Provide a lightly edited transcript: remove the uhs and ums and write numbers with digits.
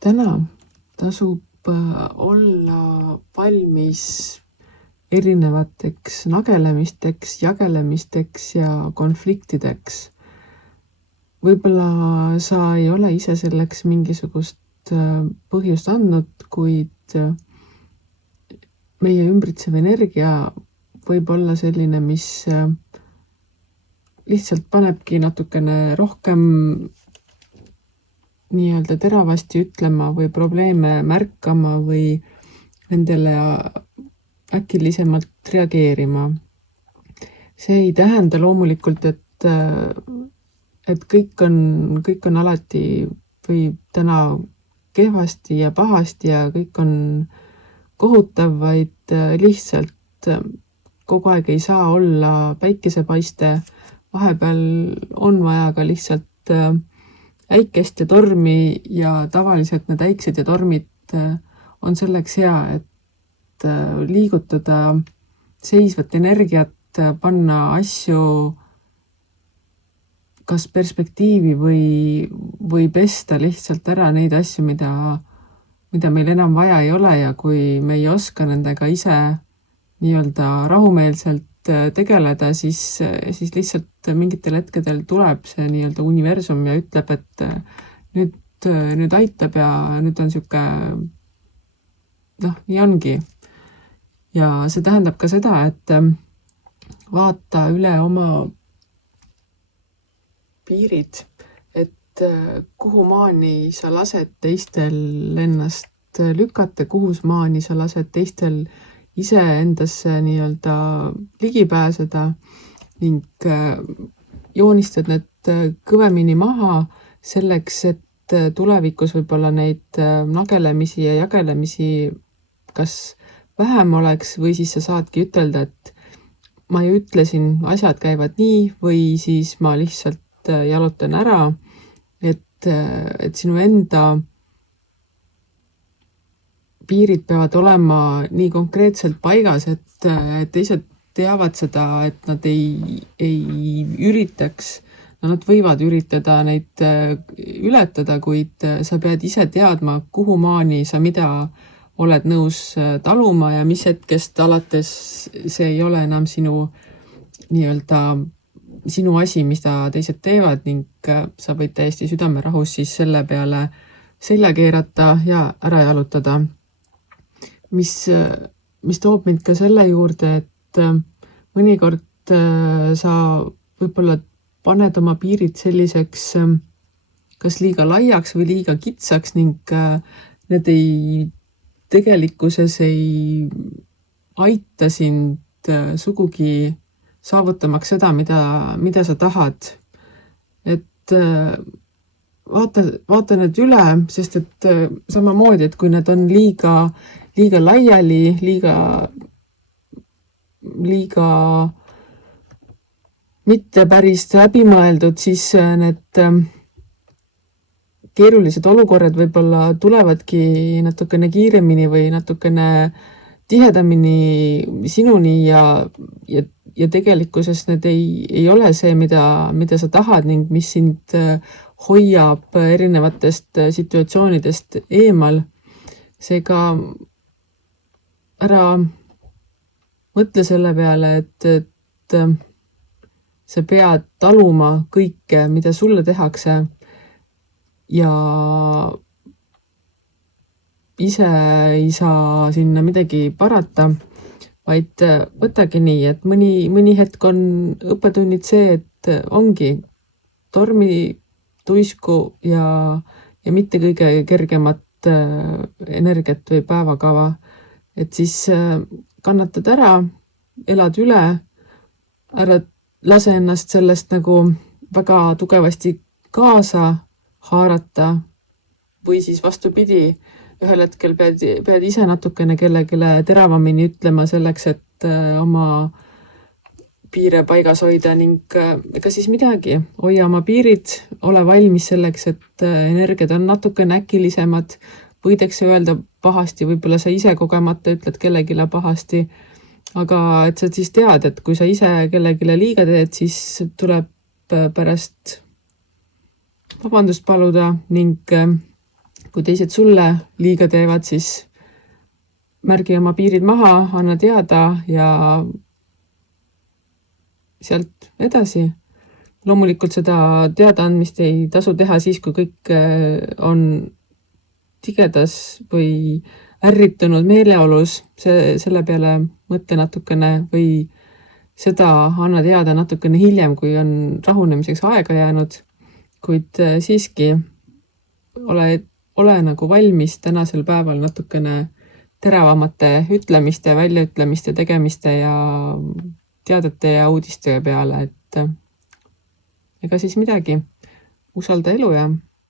Täna tasub olla valmis erinevateks nagelemisteks, jagelemisteks ja konfliktideks. Võib-olla sa ei ole ise selleks mingisugust põhjust andnud, kuid meie ümbritsev energia võib olla selline, mis lihtsalt panebki natukene rohkem nii-öelda teravasti ütlema või probleeme märkama või nendele äkilisemalt reageerima. See ei tähenda loomulikult, et kõik on alati või täna kehvasti ja pahasti ja kõik on kohutav, vaid lihtsalt kogu aeg ei saa olla päikesepaiste. Vahepeal on vaja ka lihtsalt äikest ja tormi ja tavaliselt need äiksed ja tormid on selleks hea, et liigutada seisvat energiat, panna asju kas perspektiivi või pesta lihtsalt ära neid asju, mida meil enam vaja ei ole ja kui me ei oska nendega ise nii-öelda rahumeelselt tegeleda, siis lihtsalt mingitel hetkedel tuleb see nii-öelda universum ja ütleb, et nüüd aitab ja nüüd on siuke, nii ongi. Ja see tähendab ka seda, et vaata üle oma piirid, et kuhu maani sa lased teistel ennast lükata, kuhu maani sa lased teistel ise endasse nii-öelda ligi pääseda ning joonistad need kõvemini maha selleks, et tulevikus võib-olla neid nagelemisi ja jagelemisi kas vähem oleks või siis sa saadki ütelda, et ma ju ütlesin, asjad käivad nii või siis ma lihtsalt jalutan ära, et sinu enda piirid peavad olema nii konkreetselt paigas, et teised teavad seda, et nad ei üritaks, nad võivad üritada neid ületada, kuid sa pead ise teadma, kuhu maani sa mida oled nõus taluma ja mis hetkest alates see ei ole enam sinu nii-öelda sinu asi, mis teised teevad ning sa võid täiesti südamerahus siis selle peale selja keerata ja ära jalutada. Mis toob mind ka selle juurde, et mõnikord sa võib-olla paned oma piirid selliseks kas liiga laiaks või liiga kitsaks ning need tegelikkuses ei aita sind sugugi saavutamaks seda, mida sa tahad. Et vaata need üle, sest et samamoodi, et kui need on liiga laiali, liiga mitte päris läbimõeldud, siis need keerulised olukorrad võib-olla tulevadki natukene kiiremini või natukene tihedamini sinuni ja tegelikkuses need ei ole see, mida sa tahad ning mis sind hoiab erinevatest situatsioonidest eemal. Seega ära mõtle selle peale, et sa pead taluma kõike, mida sulle tehakse ja ise ei saa sinna midagi parata, vaid võtagi nii, et mõni hetk on õppetunnid see, et ongi tormi, tuisku ja mitte kõige kergemat energiat või päevakava, et siis kannatad ära, elad üle, ära lase ennast sellest nagu väga tugevasti kaasa haarata või siis vastupidi, ühel hetkel pead ise natukene kellegile teravamini ütlema selleks, et oma piire paigas hoida ning ega siis midagi, hoia oma piirid, ole valmis selleks, et energiad on natukene äkilisemad, võidakse öelda pahasti, võib-olla sa ise kogemata ütled kellegile pahasti, aga et sa siis tead, et kui sa ise kellegile liiga teed, siis tuleb pärast vabandust paluda ning kui teised sulle liiga teevad, siis märgi oma piirid maha, anna teada ja sealt edasi. Loomulikult seda teadaandmist ei tasu teha siis, kui kõik on tigedas või ärritunud meeleolus, selle peale mõtle natukene või seda anna teada natukene hiljem, kui on rahunemiseks aega jäänud, kuid siiski ole nagu valmis tänasel päeval natukene teravamate ütlemiste, väljaütlemiste, tegemiste ja teadete ja uudiste peale, et ega siis midagi, usalda elu ja